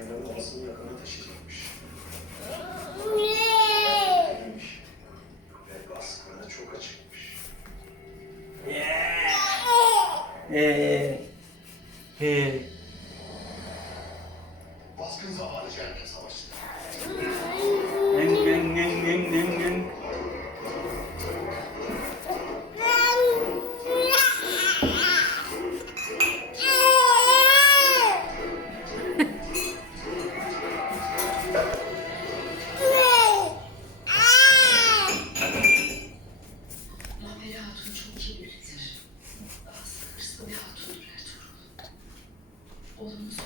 Kayınların babasının yakınına taşıyacakmış. Neymiş? Ve baskına çok açıkmış. Baskın zamanı Cehennem Savaşı. Mahmeri Hatun çok iyi biridir. Daha hırslı bir hatundur Ertuğrul. Oğlumuz